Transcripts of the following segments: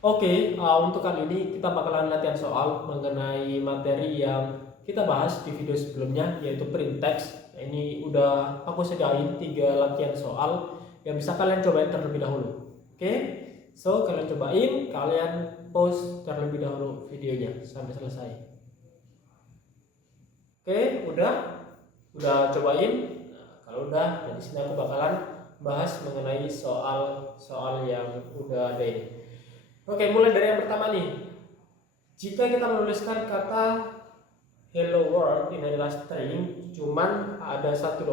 Oke, untuk kali ini kita bakalan latihan soal mengenai materi yang kita bahas di video sebelumnya, yaitu print text. Nah, ini udah aku sediain 3 latihan soal yang bisa kalian cobain terlebih dahulu. Oke, so kalian cobain, kalian pause terlebih dahulu videonya sampai selesai. Oke, udah cobain. Nah, kalau udah, dari sini aku bakalan bahas mengenai soal-soal yang udah ada ini. Oke, mulai dari yang pertama nih. Jika kita menuliskan kata hello world ini adalah string, cuman ada satu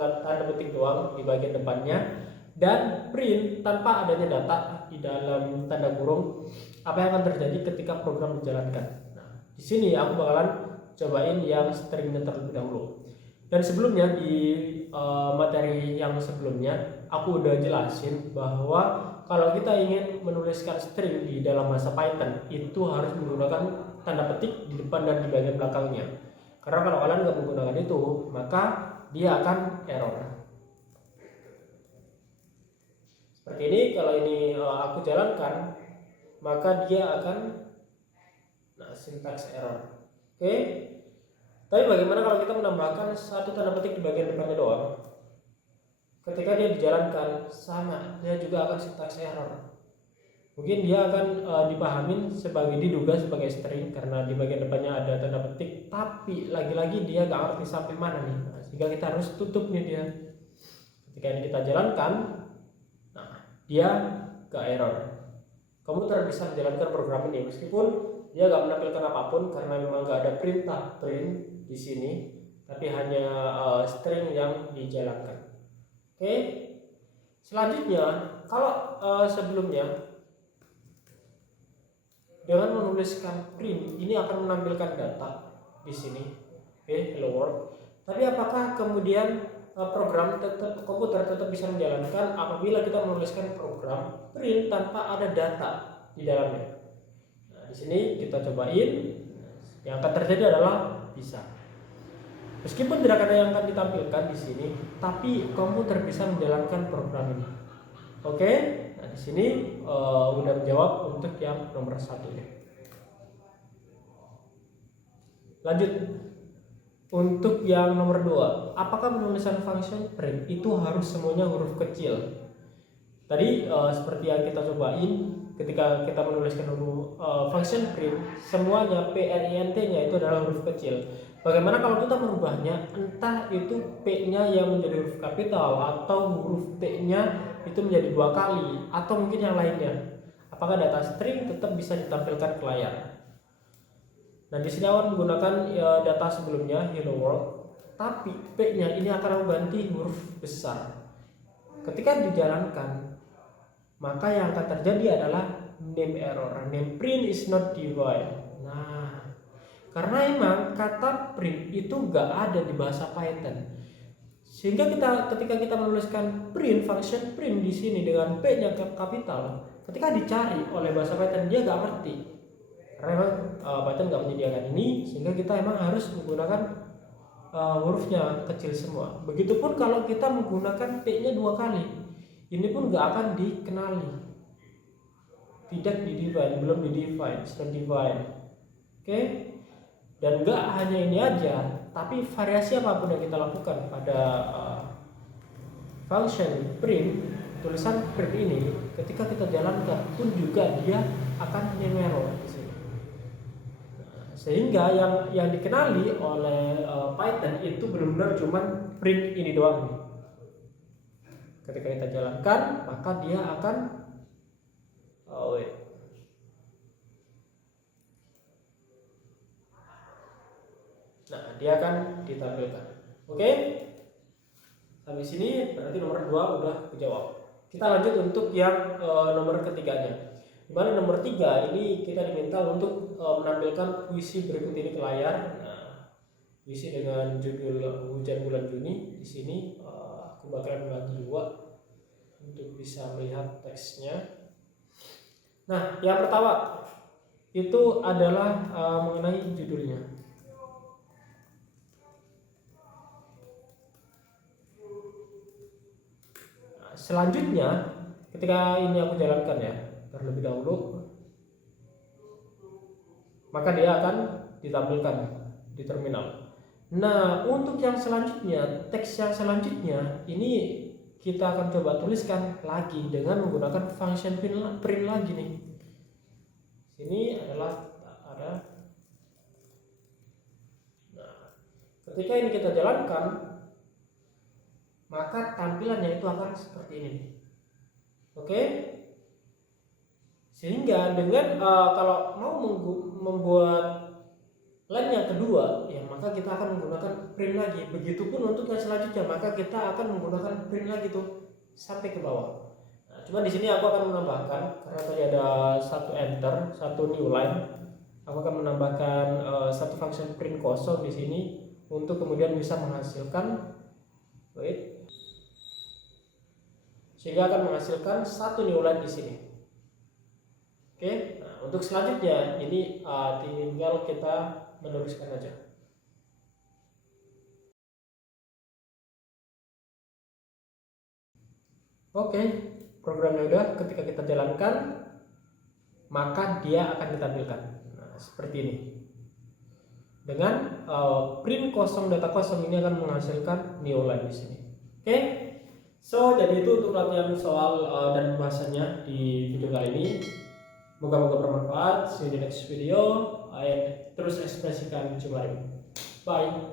tanda petik doang di bagian depannya, dan print tanpa adanya data di dalam tanda kurung, apa yang akan terjadi ketika program dijalankan. Nah, di sini aku bakalan cobain yang stringnya terlebih dahulu. Dan sebelumnya di materi yang sebelumnya aku udah jelasin bahwa kalau kita ingin menuliskan string di dalam bahasa Python itu harus menggunakan tanda petik di depan dan di bagian belakangnya. Karena kalau kalian nggak menggunakan itu, maka dia akan error. Seperti ini, kalau ini aku jalankan, maka dia akan syntax error. Oke. Tapi bagaimana kalau kita menambahkan satu tanda petik di bagian depannya doang? Ketika dia dijalankan sama, dia juga akan syntax error. Mungkin dia akan dipahamin diduga sebagai string karena di bagian depannya ada tanda petik, tapi lagi-lagi dia gak ngerti sampai mana nih. Nah, sehingga kita harus tutup nih dia. Ketika ini kita jalankan, nah dia gak error. Komputer bisa menjalankan program ini meskipun dia gak menampilkan apapun karena memang gak ada perintah print di sini, tapi hanya string yang dijalankan. Oke. Selanjutnya, kalau sebelumnya dengan menuliskan print ini akan menampilkan data di sini, hello world. Tapi apakah kemudian komputer tetap bisa menjalankan apabila kita menuliskan program print tanpa ada data di dalamnya? Nah, di sini kita cobain. Yang akan terjadi adalah bisa. Meskipun tidak ada yang akan ditampilkan di sini, tapi komputer bisa menjalankan program ini. Oke. Nah, di sini udah menjawab untuk yang nomor 1 ya. Lanjut untuk yang nomor 2, apakah penulisan function print itu harus semuanya huruf kecil? Tadi seperti yang kita cobain, ketika kita menuliskan huruf function print, semuanya print-nya itu adalah huruf kecil. Bagaimana kalau kita merubahnya, entah itu P-nya yang menjadi huruf kapital atau huruf T-nya itu menjadi 2 kali atau mungkin yang lainnya? Apakah data string tetap bisa ditampilkan ke layar? Nah, di sini akan menggunakan data sebelumnya hello world, tapi P-nya ini akan aku ganti huruf besar. Ketika dijalankan, maka yang akan terjadi adalah name error. Name print is not defined. Nah, karena emang kata print itu gak ada di bahasa Python. Sehingga ketika kita menuliskan print, function print di sini dengan P-nya kapital, ketika dicari oleh bahasa Python dia gak ngerti. Karena emang Python gak menyediakan ini, sehingga kita emang harus menggunakan hurufnya kecil semua. Begitupun kalau kita menggunakan P-nya 2 kali, ini pun gak akan dikenali. Tidak di-define, belum di-define, sudah define. Oke. Dan gak hanya ini aja, tapi variasi apapun yang kita lakukan pada function print, tulisan print ini ketika kita jalankan pun juga dia akan error di sini. Sehingga yang dikenali oleh Python itu benar-benar cuma print ini doang nih. Ketika kita jalankan, maka dia akan nah, dia akan ditampilkan. Oke? Sampai sini berarti nomor 2 udah kejawab. Kita lanjut untuk yang nomor ketiganya. Dimana nomor 3 ini kita diminta untuk menampilkan puisi berikut ini ke layar. Nah, puisi dengan judul Hujan Bulan Juni. Di sini aku bakalan bagi 2 untuk bisa melihat teksnya. Nah, yang pertama itu adalah mengenai judulnya. Selanjutnya, ketika ini aku jalankan ya terlebih dahulu, maka dia akan ditampilkan di terminal. Nah, untuk yang selanjutnya, teks yang selanjutnya ini kita akan coba tuliskan lagi dengan menggunakan function print lagi nih. Sini adalah ada. Nah, ketika ini kita jalankan, maka tampilannya itu akan seperti ini. Oke? Sehingga dengan kalau mau membuat line yang kedua, ya maka kita akan menggunakan print lagi. Begitupun untuk yang selanjutnya, maka kita akan menggunakan print lagi tuh sampai ke bawah. Nah, cuma di sini aku akan menambahkan, karena tadi ada satu enter, satu new line, aku akan menambahkan satu function print kosong di sini untuk kemudian bisa menghasilkan, sehingga akan menghasilkan satu new line di sini. Oke, nah untuk selanjutnya ini tinggal kita meneruskan aja. Oke, programnya udah, ketika kita jalankan maka dia akan ditampilkan. Nah, seperti ini. Dengan print kosong data kosong ini akan menghasilkan new line di sini. Oke. So, jadi itu untuk latihan soal dan bahasanya di video kali ini. Moga-moga bermanfaat. See you in the next video. Terus ekspresikan Jumari. Bye.